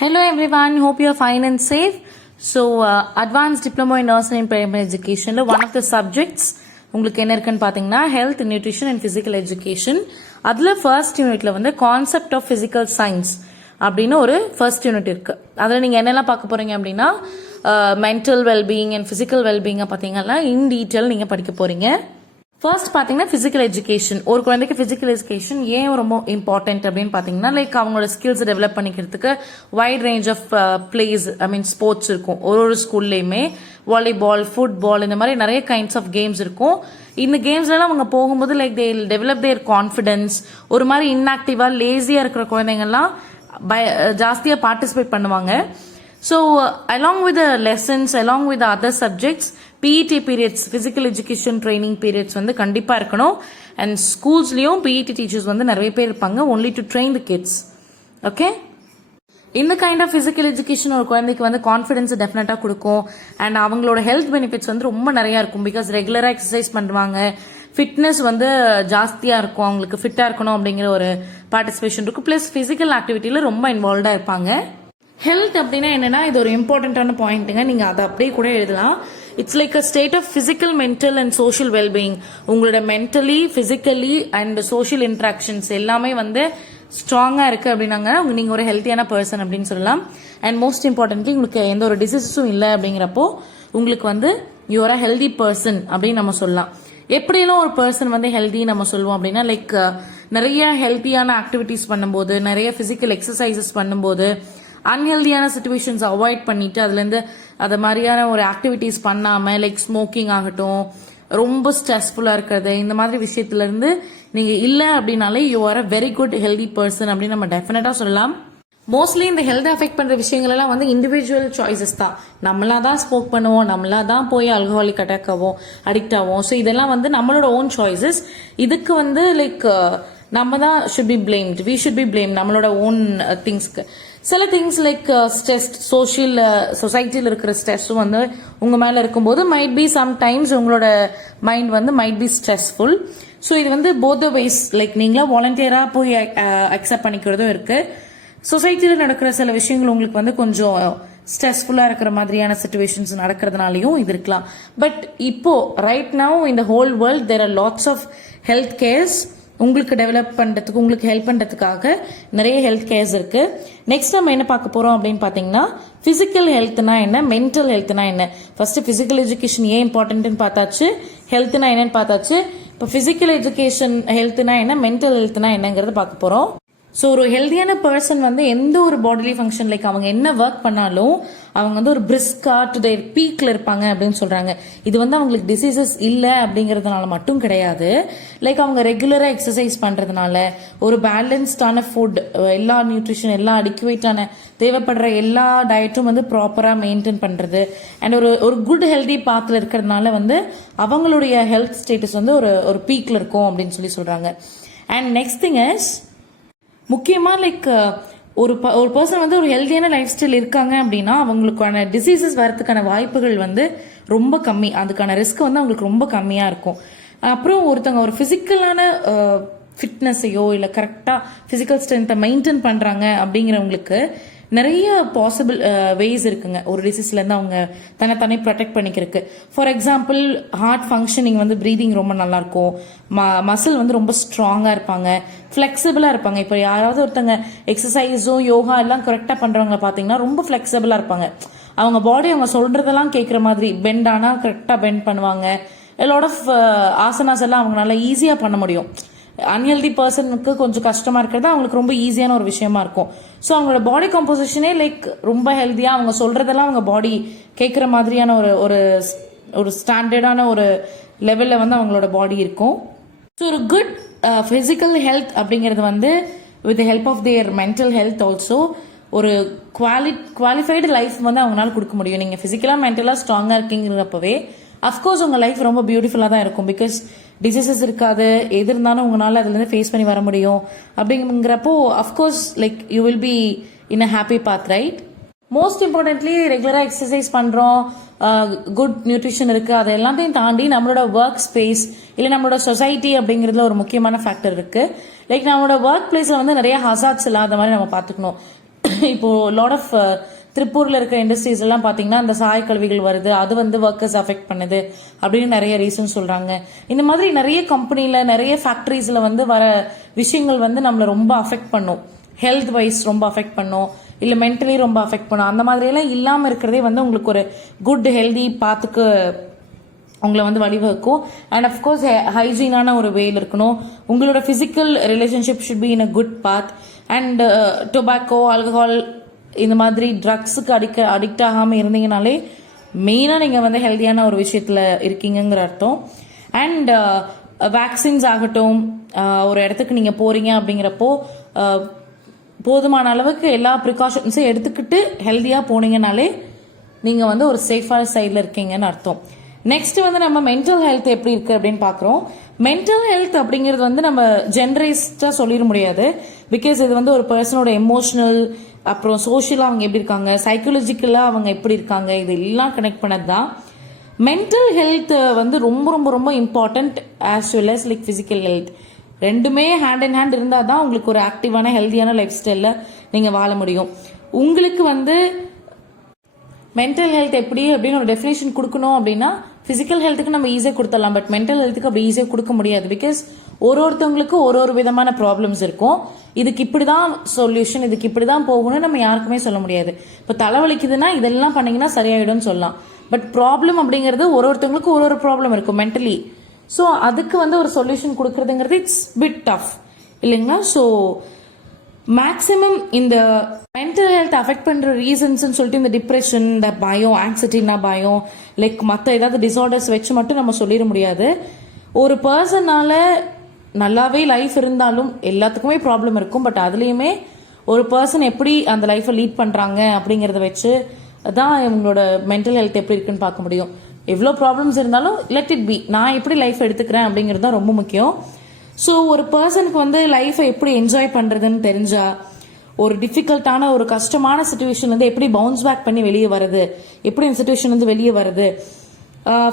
Hello everyone, hope you are fine and safe. So, Advanced Diploma in Nursing and Primary Education, one of the subjects உங்களுக்கு என்ன இருக்குன்னு பாத்தீங்கன்னா health, nutrition and physical education. அதுல first unitல வந்து concept of physical science அப்படின்னு ஒரு first unit இருக்கு. அதுல நீங்க என்னெல்லாம் பார்க்க போறீங்க அப்படின்னா mental well-being and physical well-being பாத்தீங்கன்னா in detail நீங்க படிக்க போறீங்க. ஃபர்ஸ்ட் பார்த்தீங்கன்னா ஃபிசிக்கல் எஜுகேஷன். ஒரு குழந்தைக்கு ஃபிசிக்கல் எஜுகேஷன் ஏன் ரொம்ப இம்பார்ட்டன்ட் அப்படின்னு பார்த்தீங்கன்னா லைக் அவங்களோட ஸ்கில்ஸ் டெவலப் பண்ணிக்கிறதுக்கு wide range of places sports இருக்கும். ஒரு ஸ்கூல்லையுமே வாலிபால், ஃபுட்பால் இந்த மாதிரி நிறைய கைண்ட்ஸ் ஆஃப் கேம்ஸ் இருக்கும். இந்த கேம்ஸ்லாம் அவங்க போகும்போது like they develop their confidence. ஒரு மாதிரி இன்ஆக்டிவா லேசியா இருக்கிற குழந்தைங்கள்லாம் ஜாஸ்தியாக பார்ட்டிசிபேட் பண்ணுவாங்க. So, along with the lessons, along with the other subjects, PET periods, physical education training periods வந்து கண்டிப்பா இருக்கணும். And schools-லயும் PET teachers வந்து நிறைய பேர் இருப்பாங்க, only to train the kids. Okay? இந்த கைண்ட் ஆஃப் பிசிக்கல் எஜுகேஷன் ஒரு குழந்தைக்கு வந்து கான்ஃபிடன்ஸ் டெஃபினட்டா கொடுக்கும். அண்ட் அவங்களோட ஹெல்த் பெனிஃபிட்ஸ் வந்து ரொம்ப நிறைய இருக்கும். பிகாஸ் ரெகுலரா எக்ஸசைஸ் பண்ணுவாங்க, ஃபிட்னஸ் வந்து ஜாஸ்தியா இருக்கும், அவங்களுக்கு ஃபிட்டா இருக்கணும் அப்படிங்கிற ஒரு பார்ட்டிசிபேஷன் இருக்கும். பிளஸ் பிசிக்கல் ஆக்டிவிட்டியில ரொம்ப இன்வால்வ்டா இருப்பாங்க. ஹெல்த் அப்படின்னா என்னன்னா இது ஒரு இம்பார்ட்டன்டான பாயிண்ட்டுங்க. நீங்க அதை அப்படியே கூட எழுதலாம். It's like a state of physical, mental and social wellbeing. உங்களோட mentally, physically and social interactions எல்லாமே வந்து ஸ்ட்ராங்கா இருக்கு அப்படின்னாங்க நீங்க ஒரு ஹெல்த்தியான பர்சன் அப்படின்னு சொல்லலாம். அண்ட் மோஸ்ட் இம்பார்ட்டன்ட்லி உங்களுக்கு எந்த ஒரு டிசீஸஸும் இல்லை அப்படிங்கிறப்போ உங்களுக்கு வந்து யூஆர் அ ஹெல்தி பர்சன் அப்படின்னு நம்ம சொல்லலாம். எப்படியெல்லாம் ஒரு பர்சன் வந்து ஹெல்தி நம்ம சொல்லுவோம் அப்படின்னா லைக் நிறைய ஹெல்த்தியான ஆக்டிவிட்டிஸ் பண்ணும்போது, நிறைய பிசிக்கல் எக்ஸசைசஸ் பண்ணும்போது, அன்ஹெல்தியான சிச்சுவேஷன்ஸ் அவாய்ட் பண்ணிட்டு அதுலேருந்து அது மாதிரியான ஒரு ஆக்டிவிட்டிஸ் பண்ணாம லைக் ஸ்மோக்கிங் ஆகட்டும், ரொம்ப ஸ்ட்ரெஸ்ஃபுல்லா இருக்கிறது, இந்த மாதிரி விஷயத்துல இருந்து நீங்க இல்ல அப்படின்னாலே you are a very good healthy person அப்படின்னு நம்ம டெஃபினட்டா சொல்லலாம். மோஸ்ட்லி இந்த ஹெல்த் அஃபெக்ட் பண்ற விஷயங்கள் எல்லாம் வந்து இண்டிவிஜுவல் சாய்ஸஸ் தான். நம்மளா தான் ஸ்மோக் பண்ணுவோம், நம்மளா தான் போய் ஆல்கஹாலிக் அட்டாக் ஆகும், அடிக்ட் ஆகும். ஸோ இதெல்லாம் வந்து நம்மளோட ஓன் சாய்ஸஸ். இதுக்கு வந்து லைக் நம்ம தான் should be blamed, we should be blame நம்மளோட ஓன் திங்ஸ்க்கு. சில திங்ஸ் லைக் ஸ்ட்ரெஸ், சொசைட்டியில் இருக்கிற ஸ்ட்ரெஸ்ஸும் வந்து உங்க மேல இருக்கும்போது மைட் பி சம்டைம்ஸ் உங்களோட மைண்ட் வந்து மைட் பி ஸ்ட்ரெஸ்ஃபுல். ஸோ இது வந்து போத் வேஸ், லைக் நீங்களா வாலண்டியரா போய் அக்செப்ட் பண்ணிக்கிறதும் இருக்கு. சொசைட்டியில் நடக்கிற சில விஷயங்கள் உங்களுக்கு வந்து கொஞ்சம் ஸ்ட்ரெஸ்ஃபுல்லா இருக்கிற மாதிரியான சிச்சுவேஷன்ஸ் நடக்கிறதுனாலையும் இது இருக்கலாம். பட் இப்போ ரைட் நவ் இந்த whole world there are lots of health cares. உங்களுக்கு டெவலப் பண்றதுக்கு, உங்களுக்கு ஹெல்ப் பண்றதுக்காக நிறைய ஹெல்த் கேர்ஸ் இருக்கு. நெக்ஸ்ட் நம்ம என்ன பார்க்க போறோம் அப்படின்னு பாத்தீங்கன்னா பிசிக்கல் ஹெல்த்னா என்ன, மென்டல் ஹெல்த்னா என்ன. ஃபர்ஸ்ட் பிசிக்கல் எஜுகேஷன் ஏன் இம்பார்ட்டன்ட்னு பார்த்தாச்சு, ஹெல்த்னா என்னன்னு பார்த்தாச்சு. இப்போ பிசிக்கல் எஜுகேஷன் ஹெல்த்னா என்ன, மென்டல் ஹெல்த்னா என்னங்கிறத பார்க்க போறோம். ஸோ ஒரு ஹெல்தியான பர்சன் வந்து எந்த ஒரு பாடிலி ஃபங்க்ஷன் லைக் அவங்க என்ன ஒர்க் பண்ணாலும் அவங்க வந்து ஒரு பிரிஸ்கா டு தேர் பீக்ல இருப்பாங்க அப்படின்னு சொல்றாங்க. இது வந்து அவங்களுக்கு டிசீசஸ் இல்லை அப்படிங்கறதுனால மட்டும் கிடையாது. லைக் அவங்க ரெகுலரா எக்ஸசைஸ் பண்றதுனால, ஒரு பேலன்ஸ்டான ஃபுட், எல்லா நியூட்ரிஷன், எல்லா அடிக்குவேட்டான தேவைப்படுற எல்லா டயட்டும் வந்து ப்ராப்பரா மெயின்டைன் பண்றது அண்ட் ஒரு குட் ஹெல்தி பாத்ல இருக்கிறதுனால வந்து அவங்களுடைய ஹெல்த் ஸ்டேட்டஸ் வந்து ஒரு பீக்ல இருக்கும் அப்படின்னு சொல்றாங்க. அண்ட் நெக்ஸ்ட் திங் இஸ் முக்கியமா லைக் ஒரு பர்சன் வந்து ஒரு ஹெல்தியான லைஃப் ஸ்டைல் இருக்காங்க அப்படின்னா அவங்களுக்கான டிசீசஸ் வரதுக்கான வாய்ப்புகள் வந்து ரொம்ப கம்மி, அதுக்கான ரிஸ்க் வந்து அவங்களுக்கு ரொம்ப கம்மியா இருக்கும். அப்புறம் ஒருத்தவங்க ஒரு பிசிக்கலான ஃபிட்னஸையோ இல்லை கரெக்டா பிசிக்கல் ஸ்ட்ரென்த்தை மெயின்டைன் பண்றாங்க அப்படிங்கிறவங்களுக்கு நிறைய பாசிபிள் வேஸ் இருக்குங்க ஒரு டிசீஸ்ல இருந்து அவங்க தன்னை ப்ரொடெக்ட் பண்ணிக்கிறதுக்கு. ஃபார் எக்ஸாம்பிள் ஹார்ட் ஃபங்க்ஷனிங் வந்து பிரீதிங் ரொம்ப நல்லா இருக்கும், மசில் வந்து ரொம்ப ஸ்ட்ராங்கா இருப்பாங்க, ஃபிளெக்சிபிளா இருப்பாங்க. இப்போ யாராவது ஒருத்தங்க எக்ஸசைஸும் யோகா எல்லாம் கரெக்டா பண்றவங்க பாத்தீங்கன்னா ரொம்ப ஃபிளெக்சிபிளா இருப்பாங்க. அவங்க பாடி அவங்க சொல்றதெல்லாம் கேட்குற மாதிரி பெண்ட் ஆனா கரெக்டா பெண்ட் பண்ணுவாங்க. லாட் ஆஃப் ஆசனாஸ் எல்லாம் அவங்களால ஈஸியா பண்ண முடியும். அன்ஹெல்தி பர்சனுக்கு கொஞ்சம் கஷ்டமா இருக்கிறது அவங்களுக்கு ரொம்ப ஈஸியான ஒரு விஷயமா இருக்கும். ஸோ அவங்களோட பாடி கம்போசிஷனே லைக் ரொம்ப ஹெல்த்தியா, அவங்க சொல்றதெல்லாம் அவங்க பாடி கேட்குற மாதிரியான ஒரு ஸ்டாண்டர்டான ஒரு லெவல்ல வந்து அவங்களோட பாடி இருக்கும். ஸோ ஒரு குட் பிசிக்கல் ஹெல்த் அப்படிங்கிறது வந்து with help of their mental health also ஒரு குவாலிஃபைடு லைஃப் வந்து அவங்களால கொடுக்க முடியும். நீங்க பிசிக்கலா மென்டலா ஸ்ட்ராங்கா இருக்கீங்கிறப்பவே அஃப்கோர்ஸ் உங்க லைஃப் ரொம்ப பியூட்டிஃபுல்லா தான் இருக்கும். பிகாஸ் டிசீசஸ் இருக்காது, எது இருந்தாலும் உங்களால அதுல இருந்து ஃபேஸ் பண்ணி வர முடியும். அப்படிங்கிறப்போ of course like you will be in a happy path, right? Most importantly ரெகுலரா எக்ஸசைஸ் பண்றோம், குட் நியூட்ரிஷன் இருக்கு, அதை எல்லாத்தையும் தாண்டி நம்மளோட ஒர்க் ஸ்பேஸ் இல்லை நம்மளோட சொசைட்டி அப்படிங்கிறதுல ஒரு முக்கியமான ஃபேக்டர் இருக்கு. லைக் நம்மளோட ஒர்க் பிளேஸ்ல வந்து நிறைய ஹசார்ட்ஸ் இல்லாத மாதிரி நம்ம பார்த்துக்கணும். இப்போ லாட் ஆஃப் திருப்பூர்ல இருக்க இண்டஸ்ட்ரீஸ் எல்லாம் பாத்தீங்கன்னா அந்த சாய கழிவுகள் வருது, அது வந்து ஒர்க்கர்ஸ் அஃபெக்ட் பண்ணுது அப்படின்னு நிறைய ரீசன் சொல்றாங்க. இந்த மாதிரி நிறைய கம்பெனில நிறைய ஃபேக்டரிஸ்ல வந்து வர விஷயங்கள் வந்து நம்மள ரொம்ப அஃபெக்ட் பண்ணும், ஹெல்த் வைஸ் ரொம்ப அஃபெக்ட் பண்ணும், இல்ல மென்டலி ரொம்ப அஃபெக்ட் பண்ணும். அந்த மாதிரி எல்லாம் இல்லாம இருக்கிறதே வந்து உங்களுக்கு ஒரு குட் ஹெல்தி பாத்துக்கு உங்களை வந்து வழிவகுக்கும். அண்ட் அஃப்கோர்ஸ் ஹைஜீனான ஒரு வேல் இருக்கணும். உங்களோட physical relationship should be in a good path. And tobacco, alcohol, இந்த மாதிரி ட்ரக்ஸுக்கு அடிக்ட் ஆகாமல் இருந்தீங்கனாலே மெயினாக நீங்கள் வந்து ஹெல்த்தியான ஒரு விஷயத்தில் இருக்கீங்கிற அர்த்தம். அண்ட் வேக்சின்ஸ் ஆகட்டும், ஒரு இடத்துக்கு நீங்கள் போகிறீங்க அப்படிங்கிறப்போ போதுமான அளவுக்கு எல்லா ப்ரிகாஷன்ஸும் எடுத்துக்கிட்டு ஹெல்த்தியாக போனீங்கனாலே நீங்கள் வந்து ஒரு சேஃபான சைடில் இருக்கீங்கன்னு அர்த்தம். நெக்ஸ்ட் வந்து நம்ம மென்டல் ஹெல்த் எப்படி இருக்கு அப்படின்னு பார்க்குறோம். மென்டல் ஹெல்த் அப்படிங்கிறது வந்து நம்ம ஜென்ரலைஸ்டாக சொல்லிட முடியாது. பிகாஸ் இது வந்து ஒரு பர்சனோட எமோஷனல், அப்புறம் சோஷியலாக அவங்க எப்படி இருக்காங்க, சைக்காலஜிக்கலாக அவங்க எப்படி இருக்காங்க, இது எல்லாம் கனெக்ட் பண்ணது தான். மென்டல் ஹெல்த் வந்து ரொம்ப ரொம்ப ரொம்ப important as well as like physical health. ரெண்டுமே ஹேண்ட் இன் ஹேண்ட் இருந்தால் தான் உங்களுக்கு ஒரு ஆக்டிவான ஹெல்த்தியான லைஃப் ஸ்டைலில் நீங்கள் வாழ முடியும். உங்களுக்கு வந்து மென்டல் ஹெல்த் எப்படி அப்படின்னு ஒரு டெஃபினேஷன் கொடுக்கணும் அப்படின்னா பிசிக்கல் ஹெல்த்துக்கு நம்ம ஈஸியாக கொடுத்துடலாம், பட் மென்டல் ஹெல்த்துக்கு அப்படி ஈஸியாக கொடுக்க முடியாது. பிகாஸ் ஒருத்தவங்களுக்கும் ஒரு விதமான ப்ராப்ளம்ஸ் இருக்கும். இதுக்கு இப்படிதான் சொல்யூஷன், இதுக்கு இப்படிதான் போகணும்னு நம்ம யாருக்குமே சொல்ல முடியாது. இப்போ தலைவலிக்குதுன்னா இதெல்லாம் பண்ணீங்கன்னா சரியாயிடும் சொல்லலாம், பட் ப்ராப்ளம் அப்படிங்கிறது ஒருத்தவங்களுக்கும் ஒரு ப்ராப்ளம் இருக்கும் மென்டலி. ஸோ அதுக்கு வந்து ஒரு சொல்யூஷன் கொடுக்கறதுங்கிறது இட்ஸ் பிட் டஃப் இல்லைங்களா? ஸோ மேக்சிமம் இந்த மென்டல் ஹெல்த் அஃபெக்ட் பண்ற ரீசன்ஸ் சொல்லிட்டு இந்த டிப்ரெஷன், இந்த பயம், ஆங்ஸைட்டினா பயம், லைக் மற்ற ஏதாவது டிசார்டர்ஸ் வச்சு மட்டும் நம்ம சொல்லிட முடியாது. ஒரு பர்சனால நல்லாவே லைஃப் இருந்தாலும் எல்லாத்துக்குமே ப்ராப்ளம் இருக்கும். பட் அதுலேயுமே ஒரு பர்சன் எப்படி அந்த லைஃப்பை லீட் பண்றாங்க அப்படிங்கிறத வச்சு தான் இவங்களோட மென்டல் ஹெல்த் எப்படி இருக்குன்னு பார்க்க முடியும். எவ்வளோ ப்ராப்ளம்ஸ் இருந்தாலும் லெட் இட் பி, நான் எப்படி லைஃப் எடுத்துக்கிறேன் அப்படிங்கிறது தான் ரொம்ப முக்கியம். ஸோ ஒரு பர்சனுக்கு வந்து லைஃப்பை எப்படி என்ஜாய் பண்ணுறதுன்னு தெரிஞ்சா, ஒரு டிஃபிகல்ட்டான ஒரு கஷ்டமான சுச்சுவேஷன்லேருந்து எப்படி பவுன்ஸ் பேக் பண்ணி வெளியே வருது, எப்படி இந்த சுச்சுவேஷன்லேருந்து வெளியே வருது,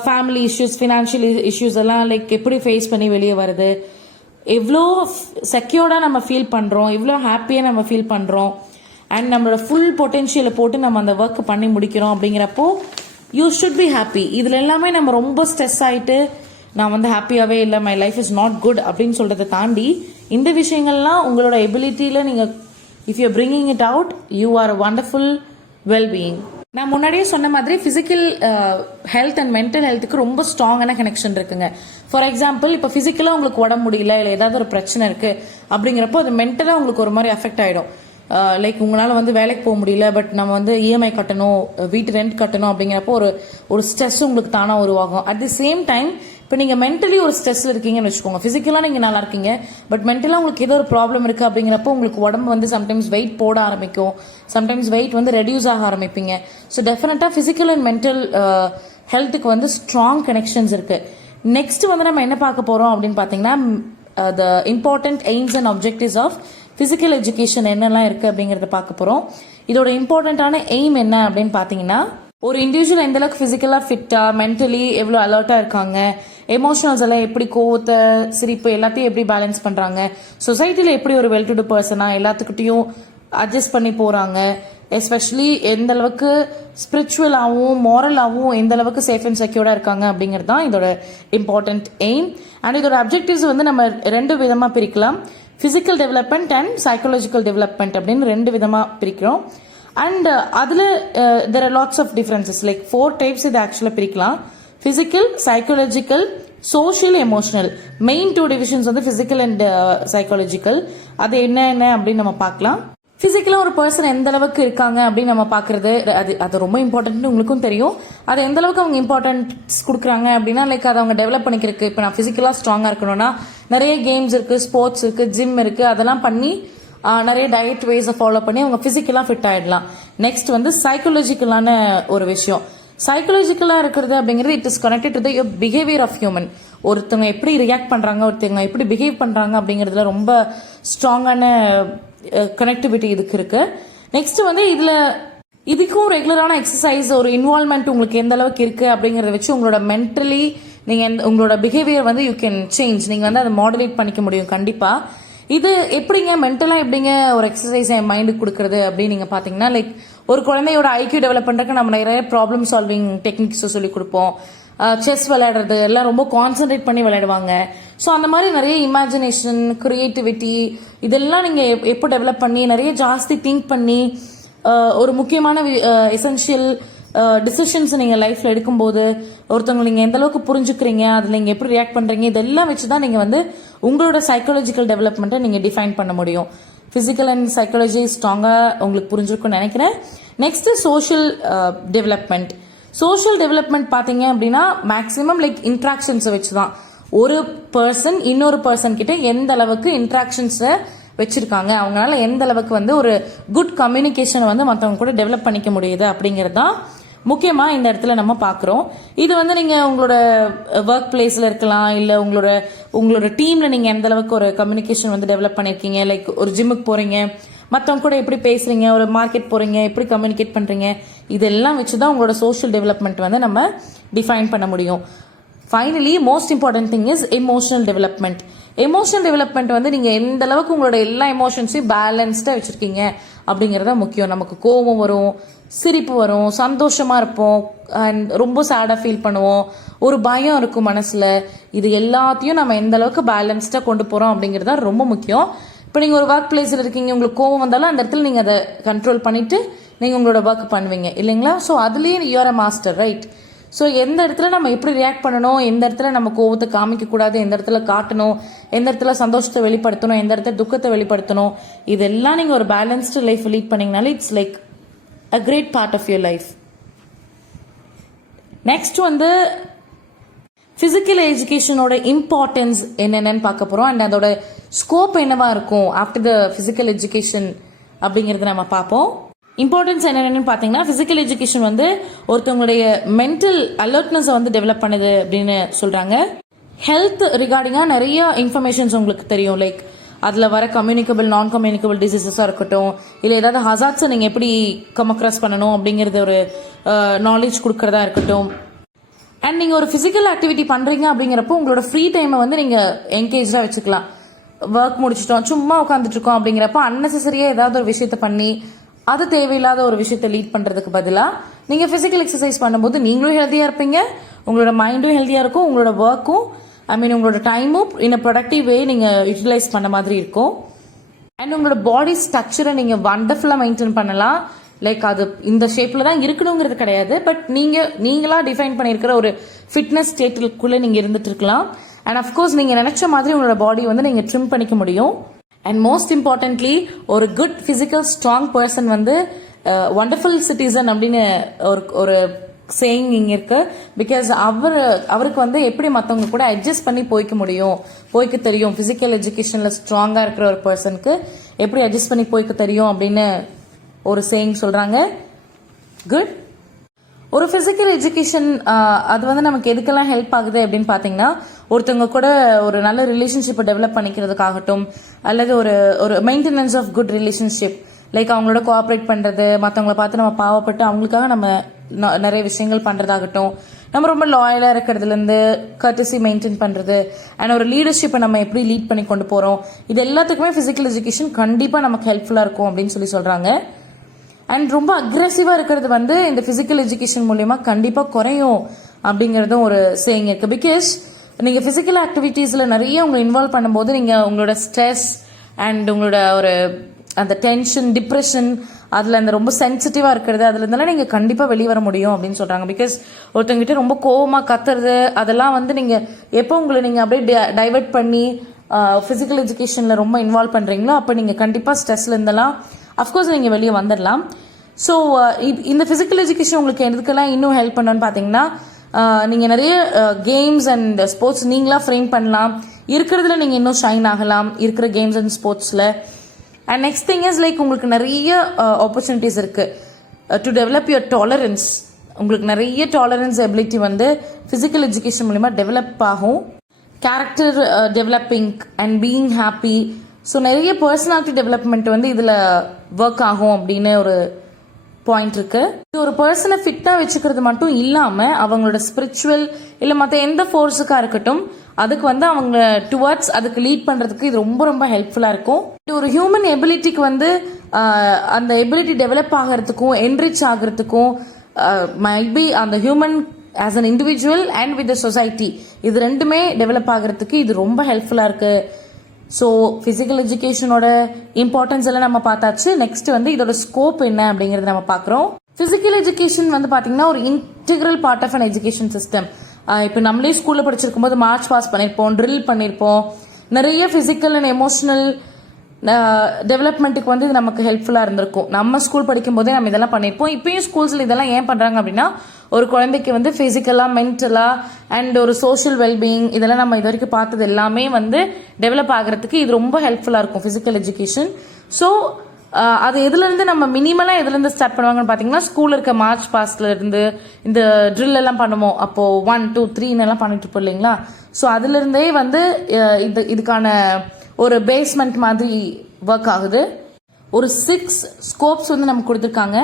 ஃபேமிலி இஷ்யூஸ், ஃபினான்ஷியல் இஷ்யூஸ் எல்லாம் லைக் எப்படி ஃபேஸ் பண்ணி வெளியே வருது, எவ்வளோ செக்யூர்டாக நம்ம ஃபீல் பண்ணுறோம், எவ்வளோ ஹாப்பியாக நம்ம ஃபீல் பண்ணுறோம், அண்ட் நம்மளோட ஃபுல் பொட்டென்ஷியலை போட்டு நம்ம அந்த ஒர்க் பண்ணி முடிக்கிறோம் அப்படிங்கிறப்போ யூ ஷுட் பி ஹாப்பி. இதில் எல்லாமே நம்ம ரொம்ப ஸ்ட்ரெஸ் ஆகிட்டு நான் வந்து ஹாப்பியாகவே இல்லை, my life is not good அப்படின்னு சொல்கிறத தாண்டி இந்த விஷயங்கள்லாம் உங்களோட எபிலிட்டியில் நீங்கள் if you bringing it out you are wonderful wellbeing. நான் முன்னாடியே சொன்ன மாதிரி ஃபிசிக்கல் ஹெல்த் அண்ட் மென்டல் ஹெல்த்துக்கு ரொம்ப ஸ்ட்ராங்கான கனெக்ஷன் இருக்குங்க. ஃபார் எக்ஸாம்பிள், இப்போ ஃபிசிக்கலாக உங்களுக்கு உடம்பு முடியல, இல்லை ஏதாவது ஒரு பிரச்சனை இருக்குது அப்படிங்கிறப்போ அது மென்டலாக உங்களுக்கு ஒரு மாதிரி அஃபெக்ட் ஆகிடும். லைக் உங்களால் வந்து வேலைக்கு போக முடியல, பட் நம்ம வந்து இஎம்ஐ கட்டணும், வீட்டு ரெண்ட் கட்டணும் அப்படிங்கிறப்போ ஒரு ஸ்ட்ரெஸ் உங்களுக்கு தானாக உருவாகும். அட் தி சேம் டைம் இப்போ நீங்கள் மென்டலி ஒரு ஸ்ட்ரெஸ்ல இருக்கீங்கன்னு வச்சுக்கோங்க, ஃபிசிக்கலாக நீங்கள் நல்லா இருக்கீங்க, பட் மென்டலாக உங்களுக்கு ஏதோ ஒரு ப்ராப்ளம் இருக்குது அப்படிங்கிறப்போ உங்களுக்கு உடம்பு வந்து சம்டைம்ஸ் வெயிட் போட ஆரம்பிக்கும், சம்டைம்ஸ் வெயிட் வந்து ரெடியூஸ் ஆக ஆரம்பிப்பீங்க. ஸோ டெஃபினட்டாக ஃபிசிக்கல் அண்ட் மென்டல் ஹெல்த்துக்கு வந்து ஸ்ட்ராங் கனெக்ஷன்ஸ் இருக்குது. நெக்ஸ்ட் வந்து நம்ம என்ன பார்க்க போகிறோம் அப்படின்னு பார்த்தீங்கன்னா the important aims and objectives of physical education என்னெல்லாம் இருக்குது அப்படிங்கிறத பார்க்க போகிறோம். இதோட இம்பார்ட்டண்ட்டான எய்ம் என்ன அப்படின்னு பார்த்தீங்கன்னா, ஒரு இண்டிவிஜுவல் எந்த அளவுக்கு ஃபிசிக்கலாக ஃபிட்டாக, மென்டலி எவ்வளோ அலர்ட்டாக இருக்காங்க, எமோஷனல்ஸ் எல்லாம் எப்படி, கோவத்தை, சிரிப்பு எல்லாத்தையும் எப்படி பேலன்ஸ் பண்ணுறாங்க, சொசைட்டியில் எப்படி ஒரு வெல் டு டூ பர்சனாக எல்லாத்துக்கிட்டையும் அட்ஜஸ்ட் பண்ணி போகிறாங்க, எஸ்பெஷலி எந்த அளவுக்கு ஸ்பிரிச்சுவலாகவும் மாரலாகவும் எந்த அளவுக்கு சேஃப் அண்ட் செக்யூர்டாக இருக்காங்க அப்படிங்கிறது தான் இதோட இம்பார்ட்டன்ட் எய்ம். அண்ட் இதோட அப்ஜெக்டிவ்ஸ் வந்து நம்ம ரெண்டு விதமாக பிரிக்கலாம், physical development and psychological development அப்படின்னு ரெண்டு விதமாக பிரிக்கிறோம். அண்ட் அதில் there are lots of differences, like 4 types இதை ஆக்சுவலாக பிரிக்கலாம். Physical, psychological, social, emotional. Main 2 divisions வந்து ஃபிசிக்கல் அண்ட் சைக்காலஜிக்கல். அது என்ன அப்படின்னு நம்ம பார்க்கலாம். ஃபிசிக்கலாக ஒரு பர்சன் எந்த அளவுக்கு இருக்காங்க அப்படின்னு நம்ம பார்க்குறது அது ரொம்ப இம்பார்ட்டன்ட்னு உங்களுக்கும் தெரியும். அது எந்த அளவுக்கு அவங்க இம்பார்ட்டன்ஸ் கொடுக்குறாங்க அப்படின்னா, லைக் அதை அவங்க டெவலப் பண்ணிக்கிறதுக்கு, இப்போ நான் ஃபிசிக்கலாக ஸ்ட்ராங்காக இருக்கணும்னா நிறைய கேம்ஸ் இருக்குது, ஸ்போர்ட்ஸ் இருக்குது, ஜிம் இருக்குது, அதெல்லாம் பண்ணி நிறைய டயட் வேஸை ஃபாலோ பண்ணி அவங்க ஃபிசிக்கலாக ஃபிட் ஆகிடலாம். நெக்ஸ்ட் வந்து சைக்காலஜிக்கலான ஒரு விஷயம். சைக்காலஜிக்கலாக இருக்கிறது அப்படிங்கிறது it is connected to the behaviour of human. ஒருத்தவங்க எப்படி ரியாக்ட் பண்ணுறாங்க, ஒருத்தவங்க எப்படி பிஹேவ் பண்ணுறாங்க அப்படிங்கிறதுல ரொம்ப ஸ்ட்ராங்கான கனெக்டிவிட்டி இதுக்கு இருக்கு. நெக்ஸ்ட் வந்து இதுக்கும் ரெகுலரான எக்ஸசைஸ், ஒரு இன்வால்மெண்ட் உங்களுக்கு எந்த அளவுக்கு இருக்கு அப்படிங்கறத வச்சு உங்களோட மென்டலி நீங்க உங்களோட பிஹேவியர் வந்து யூ கேன் சேஞ்ச், நீங்க வந்து அதை மாடுலேட் பண்ணிக்க முடியும் கண்டிப்பா. இது எப்படிங்க மென்டலாக எப்படிங்க ஒரு எக்ஸசைஸ் என் மைண்டுக்கு கொடுக்குறது அப்படின்னு நீங்கள் பார்த்தீங்கன்னா லைக் ஒரு குழந்தையோட ஐக்கியூ டெவலப் பண்ணுறதுக்கு நம்ம நிறைய ப்ராப்ளம் சால்விங் டெக்னிக்ஸ் சொல்லி கொடுப்போம். செஸ் விளையாடுறது எல்லாம் ரொம்ப கான்சென்ட்ரேட் பண்ணி விளையாடுவாங்க. ஸோ அந்த மாதிரி நிறைய இமேஜினேஷன், கிரியேட்டிவிட்டி இதெல்லாம் நீங்கள் எப்போ டெவலப் பண்ணி நிறைய ஜாஸ்தி திங்க் பண்ணி ஒரு முக்கியமான எசென்ஷியல் டிசிஷன்ஸ் நீங்கள் லைஃப்பில் எடுக்கும்போது ஒருத்தவங்க நீங்கள் எந்த அளவுக்கு புரிஞ்சுக்கிறீங்க, அதில் நீங்கள் எப்படி ரியாக்ட் பண்ணுறீங்க, இதெல்லாம் வச்சு தான் நீங்கள் வந்து உங்களோட சைக்காலஜிக்கல் டெவலப்மெண்ட்டை நீங்கள் டிஃபைன் பண்ண முடியும். ஃபிசிக்கல் அண்ட் சைக்காலஜி ஸ்ட்ராங்காக உங்களுக்கு புரிஞ்சிருக்கும்னு நினைக்கிறேன். Next social development. Social development பார்த்தீங்க அப்படின்னா மேக்ஸிமம் லைக் இன்ட்ராக்ஷன்ஸை வச்சு தான் ஒரு பர்சன் இன்னொரு பர்சன் கிட்ட எந்த அளவுக்கு இன்ட்ராக்ஷன்ஸை வச்சிருக்காங்க, அவங்களால எந்த அளவுக்கு வந்து ஒரு குட் கம்யூனிகேஷனை வந்து மற்றவங்க கூட டெவலப் பண்ணிக்க முடியுது அப்படிங்கிறது தான் முக்கியமாக இந்த இடத்துல நம்ம பார்க்குறோம். இது வந்து நீங்கள் உங்களோட ஒர்க் பிளேஸில் இருக்கலாம், இல்லை உங்களோட டீமில் நீங்கள் எந்த அளவுக்கு ஒரு கம்யூனிகேஷன் வந்து டெவலப் பண்ணியிருக்கீங்க. லைக் ஒரு ஜிம்முக்கு போகிறீங்க, மற்றவங்க கூட எப்படி பேசுகிறீங்க, ஒரு மார்க்கெட் போகிறீங்க, எப்படி கம்யூனிகேட் பண்ணுறீங்க, இதெல்லாம் வச்சு தான் உங்களோட சோஷியல் டெவலப்மெண்ட் வந்து நம்ம டிஃபைன் பண்ண முடியும். Finally most important thing is emotional development. Emotional development வந்து நீங்கள் எந்த அளவுக்கு உங்களோட எல்லா எமோஷன்ஸையும் பேலன்ஸ்டாக வச்சுருக்கீங்க அப்படிங்கிறத முக்கியம். நமக்கு கோபம் வரும், சிரிப்பு வரும், சந்தோஷமாக இருப்போம், அண்ட் ரொம்ப சேடாக ஃபீல் பண்ணுவோம், ஒரு பயம் இருக்கும் மனசில். இது எல்லாத்தையும் நம்ம எந்த அளவுக்கு பேலன்ஸ்டாக கொண்டு போகிறோம் அப்படிங்கிறது தான் ரொம்ப முக்கியம். இப்போ நீங்கள் ஒரு ஒர்க் பிளேஸில் இருக்கீங்க, உங்களுக்கு கோவம் வந்தாலும் அந்த இடத்துல நீங்கள் அதை கண்ட்ரோல் பண்ணிவிட்டு நீங்கள் உங்களோட ஒர்க் பண்ணுவீங்க இல்லைங்களா? ஸோ அதுலேயே you are a master, right? So எந்த இடத்துல நம்ம எப்படி ரியாக்ட் பண்ணணும், எந்த இடத்துல நம்ம கோவத்தை காமிக்கக்கூடாது, எந்த இடத்துல காட்டணும், எந்த இடத்துல சந்தோஷத்தை வெளிப்படுத்தணும், எந்த இடத்துல துக்கத்தை வெளிப்படுத்தணும், இதெல்லாம் நீங்கள் ஒரு பேலன்ஸ்டு லைஃப் லீட் பண்ணிங்கனாலே it's like a great part of your life. Next வந்து ஃபிசிக்கல் எஜுகேஷனோட இம்பார்ட்டன்ஸ் என்னென்னு பார்க்க போகிறோம். அண்ட் அதோட ஸ்கோப் என்னவா இருக்கும் ஆஃப்டர் த ஃபிசிக்கல் எஜுகேஷன் அப்படிங்கிறத நம்ம பார்ப்போம். இம்பார்ட்டன்ஸ் என்னென்னு பார்த்தீங்கன்னா ஃபிசிக்கல் எஜுகேஷன் வந்து ஒருத்தவங்களுடைய மென்டல் அலர்ட்னஸை வந்து டெவலப் பண்ணுது அப்படின்னு சொல்கிறாங்க. ஹெல்த் ரிகார்டிங்காக நிறைய இன்ஃபர்மேஷன்ஸ் உங்களுக்கு தெரியும். லைக் அதில் வர கம்யூனிகபிள், நான் கம்யூனிகபிள் டிசீசஸாக இருக்கட்டும், இல்லை ஏதாவது ஹசார்ட்ஸை நீங்கள் எப்படி கம் அக்ராஸ் பண்ணணும் அப்படிங்கிறது ஒரு நாலேஜ் கொடுக்குறதா இருக்கட்டும். அண்ட் நீங்கள் ஒரு ஃபிசிக்கல் ஆக்டிவிட்டி பண்ணுறீங்க அப்படிங்கிறப்போ உங்களோட ஃப்ரீ டைமை வந்து நீங்கள் என்கேஜாக வச்சுக்கலாம். ஒர்க் முடிச்சிட்டோம், சும்மா உட்காந்துட்ருக்கோம் அப்படிங்கிறப்போ அன்னெசரியாக ஏதாவது ஒரு விஷயத்த பண்ணி அது தேவையில்லாத ஒரு விஷயத்தை லீட் பண்ணுறதுக்கு பதிலாக நீங்கள் ஃபிசிக்கல் எக்ஸசைஸ் பண்ணும்போது நீங்களும் ஹெல்த்தியாக இருப்பீங்க, உங்களோட மைண்டும் ஹெல்த்தியாக இருக்கும், உங்களோட ஒர்க்கும் உங்களோட டைமும் இன் அ ப்ரொடக்டிவ் வே நீங்கள் யூட்டிலைஸ் பண்ண மாதிரி இருக்கும். அண்ட் உங்களோட பாடி ஸ்ட்ரக்சரை நீங்கள் வண்டர்ஃபுல்லாக மெயின்டைன் பண்ணலாம். லைக் அது இந்த ஷேப்பில் தான் இருக்கணுங்கிறது கிடையாது, பட் நீங்களாக டிஃபைன் பண்ணியிருக்கிற ஒரு ஃபிட்னஸ் ஸ்டேட்டுக்குள்ளே நீங்கள் இருந்துட்டு இருக்கலாம். அண்ட் அஃப்கோர்ஸ் நீங்கள் நினச்ச மாதிரி உங்களோட பாடி வந்து நீங்கள் ட்ரிம் பண்ணிக்க முடியும். அண்ட் மோஸ்ட் இம்பார்ட்டன்ட்லி ஒரு குட் ஃபிசிக்கல் ஸ்ட்ராங் பர்சன் வந்து வண்டர்ஃபுல் சிட்டிசன் அப்படின்னு ஒரு சேயிங் இங்கே இருக்கு. பிகாஸ் அவருக்கு வந்து எப்படி மற்றவங்க கூட அட்ஜஸ்ட் பண்ணி போய்க்க தெரியும். ஃபிசிக்கல் எஜுகேஷனில் ஸ்ட்ராங்காக இருக்கிற ஒரு பர்சனுக்கு எப்படி அட்ஜஸ்ட் பண்ணி போய்க்க தெரியும் அப்படின்னு ஒரு சேயிங் சொல்கிறாங்க. குட். ஒரு ஃபிசிக்கல் எஜுகேஷன் அது வந்து நமக்கு எதுக்கெல்லாம் ஹெல்ப் ஆகுது அப்படின்னு பார்த்தீங்கன்னா ஒருத்தவங்க கூட ஒரு நல்ல ரிலேஷன்ஷிப்பை டெவலப் பண்ணிக்கிறதுக்காகட்டும், அல்லது ஒரு maintenance of good relationship. Like அவங்களோட கோஆப்ரேட் பண்ணுறது, மற்றவங்கள பார்த்து நம்ம பாவப்பட்டு அவங்களுக்காக நம்ம நிறைய விஷயங்கள் பண்ணுறதாகட்டும், நம்ம ரொம்ப லாயலாக இருக்கிறதுலேருந்து கர்டசி மெயின்டைன் பண்ணுறது, அண்ட் ஒரு லீடர்ஷிப்பை நம்ம எப்படி லீட் பண்ணி கொண்டு போகிறோம், இது எல்லாத்துக்குமே ஃபிசிக்கல் எஜுகேஷன் கண்டிப்பாக நமக்கு ஹெல்ப்ஃபுல்லாக இருக்கும் அப்படின்னு சொல்கிறாங்க. அண்ட் ரொம்ப அக்ரெசிவாக இருக்கிறது வந்து இந்த ஃபிசிக்கல் எஜுகேஷன் மூலயமா கண்டிப்பாக குறையும் அப்படிங்கிறதும் ஒரு சேயிங் இருக்குது. பிகாஸ் நீங்கள் ஃபிசிக்கல் ஆக்டிவிட்டீஸில் நிறைய உங்களை இன்வால்வ் பண்ணும்போது நீங்கள் உங்களோட ஸ்ட்ரெஸ் அண்ட் உங்களோட ஒரு அந்த டென்ஷன், டிப்ரெஷன், அதில் அந்த ரொம்ப சென்சிட்டிவாக இருக்கிறது, அதில் இருந்தாலும் நீங்கள் கண்டிப்பாக வெளியே வர முடியும் அப்படின்னு சொல்கிறாங்க. பிகாஸ் ஒருத்தங்கிட்ட ரொம்ப கோவமாக கத்துறது அதெல்லாம் வந்து நீங்கள் எப்போ உங்களை நீங்கள் அப்படியே டைவெர்ட் பண்ணி ஃபிசிக்கல் எஜுகேஷனில் ரொம்ப இன்வால்வ் பண்ணுறீங்களோ அப்போ நீங்கள் கண்டிப்பாக ஸ்ட்ரெஸ்ல இருந்தெல்லாம் அஃப்கோர்ஸ் நீங்கள் வெளியே வந்துடலாம். ஸோ இந்த ஃபிசிக்கல் எஜுகேஷன் உங்களுக்கு எதுக்கெல்லாம் இன்னும் ஹெல்ப் பண்ணணும்னு பார்த்தீங்கன்னா நீங்கள் நிறைய கேம்ஸ் அண்ட் ஸ்போர்ட்ஸ் நீங்களாக ஃப்ரேம் பண்ணலாம். இருக்கிறதுல நீங்கள் இன்னும் ஷைன் ஆகலாம் இருக்கிற கேம்ஸ் அண்ட் ஸ்போர்ட்ஸில். And next thing is like உங்களுக்கு நிறைய ஆப்பர்ச்சுனிட்டிஸ் இருக்குது டு டெவலப் யுவர் டாலரன்ஸ். உங்களுக்கு நிறைய டாலரன்ஸ் எபிலிட்டி வந்து ஃபிசிக்கல் எஜுகேஷன் மூலிமா டெவலப் ஆகும். Character developing and being happy. So நிறைய பர்சனாலிட்டி டெவலப்மெண்ட் வந்து இதில் ஒர்க் ஆகும் அப்படின்னு ஒரு பாயிண்ட் இருக்கு. ஒரு பர்சனை ஃபிட்டாக வச்சுக்கிறது மட்டும் இல்லாமல் அவங்களோட ஸ்பிரிச்சுவல் இல்லை மற்ற எந்த ஃபோர்ஸுக்காக இருக்கட்டும் அதுக்கு வந்து அவங்க டுவர்ட்ஸ் அதுக்கு லீட் பண்ணுறதுக்கு இது ரொம்ப ரொம்ப ஹெல்ப்ஃபுல்லாக இருக்கும். ஒரு ஹியூமன் எபிலிட்டிக்கு வந்து அந்த எபிலிட்டி டெவலப் ஆகிறதுக்கும் என்ரிச் ஆகிறதுக்கும் மைபி அந்த human as an individual and with the society இது ரெண்டுமே டெவலப் ஆகிறதுக்கு இது ரொம்ப ஹெல்ப்ஃபுல்லாக இருக்குது. ஸோ ஃபிசிக்கல் எஜுகேஷனோட இம்பார்ட்டன்ஸ் எல்லாம் நம்ம பார்த்தாச்சு. நெக்ஸ்ட் வந்து இதோட ஸ்கோப் என்ன அப்படிங்கறத நம்ம பார்க்குறோம். ஃபிசிக்கல் எஜுகேஷன் வந்து பார்த்தீங்கன்னா ஒரு integral part of an education system. இப்போ நம்மளே ஸ்கூலில் படிச்சிருக்கும் போது மார்ச் பாஸ் பண்ணியிருப்போம், ட்ரில் பண்ணியிருப்போம். நிறைய ஃபிசிக்கல் அண்ட் எமோஷனல் டெவலப்மெண்ட்டுக்கு வந்து இது நமக்கு ஹெல்ப்ஃபுல்லாக இருந்திருக்கும். நம்ம ஸ்கூல் படிக்கும் போதே நம்ம இதெல்லாம் பண்ணியிருப்போம். இப்பயும் ஸ்கூல்ஸில் இதெல்லாம் ஏன் பண்ணுறாங்க அப்படின்னா ஒரு குழந்தைக்கு வந்து ஃபிசிக்கலாக மென்டலாக அண்ட் ஒரு சோஷியல் வெல்பீயிங் இதெல்லாம் நம்ம இது வரைக்கும் பார்த்தது எல்லாமே வந்து டெவலப் ஆகிறதுக்கு இது ரொம்ப ஹெல்ப்ஃபுல்லாக இருக்கும் ஃபிசிக்கல் எஜுகேஷன். ஸோ அது எதுலேருந்து நம்ம மினிமலாக எதுலேருந்து ஸ்டார்ட் பண்ணுவாங்கன்னு பார்த்தீங்கன்னா ஸ்கூலில் இருக்க மார்ச் பாஸ்ட்ல இருந்து இந்த ட்ரில் எல்லாம் பண்ணுவோம். அப்போது 1 2 3 எல்லாம் பண்ணிட்டு இருப்போம் இல்லைங்களா. ஸோ அதுலேருந்தே வந்து இதுக்கான ஒரு பேஸ்மெண்ட் மாதிரி ஒர்க் ஆகுது. ஒரு 6 ஸ்கோப்ஸ் வந்து நமக்கு கொடுத்துருக்காங்க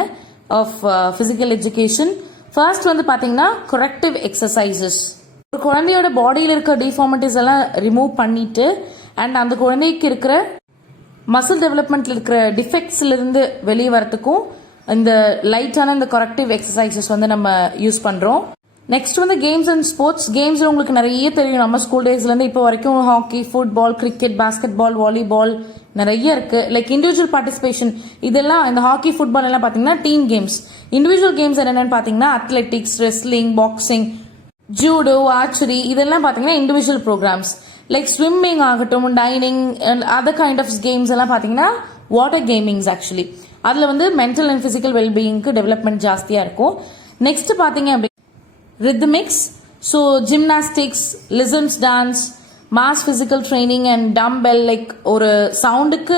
ஆஃப் ஃபிசிக்கல் எஜுகேஷன். ஃபர்ஸ்ட் வந்து பார்த்தீங்கன்னா கரெக்டிவ் எக்ஸசைசஸ். ஒரு குழந்தையோட பாடியில் இருக்க டிஃபார்மிட்டிஸ் எல்லாம் ரிமூவ் பண்ணிட்டு அண்ட் அந்த குழந்தைக்கு இருக்கிற மசில் டெவலப்மெண்ட்ல இருக்கிற டிஃபெக்ட்ஸ்ல இருந்து வெளியே வரத்துக்கும் இந்த லைட்டான இந்த கரெக்டிவ் எக்ஸசைசஸ் வந்து நம்ம யூஸ் பண்றோம். நெக்ஸ்ட் வந்து கேம்ஸ் அண்ட் ஸ்போர்ட்ஸ். கேம்ஸ் உங்களுக்கு நிறைய தெரியும். நம்ம ஸ்கூல் டேஸ்ல இருந்து இப்போ வரைக்கும் hockey, football, cricket, basketball, volleyball நிறைய இருக்கு. லைக் இண்டிவிஜுவல் பார்ட்டிசிபேஷன் இதெல்லாம் இந்த ஹாக்கி, ஃபுட்பால் எல்லாம் பாத்தீங்கன்னா டீம் கேம்ஸ். இண்டிவிஜுவல் கேம்ஸ் என்னென்னு பாத்தீங்கன்னா athletics, wrestling, boxing, judo, archery இதெல்லாம் பாத்தீங்கன்னா இண்டிவிஜுவல் ப்ரோக்ராம்ஸ். லைக் ஸ்விம்மிங் ஆகட்டும், dining and other kind of games எல்லாம் பாத்தீங்கன்னா வாட்டர் கேமிங்ஸ். ஆக்சுவலி அதுல வந்து மென்டல் அண்ட் பிசிக்கல் வெல்பீயிங்க்கு டெவலப்மெண்ட் ஜாஸ்தியா இருக்கும். நெக்ஸ்ட் பாத்தீங்க அப்படி ரித்மிக்ஸ், ஸோ ஜிம்னாஸ்டிக்ஸ், லிசன்ஸ் dance, mass physical training and dumbbell. Like ஒரு சவுண்டுக்கு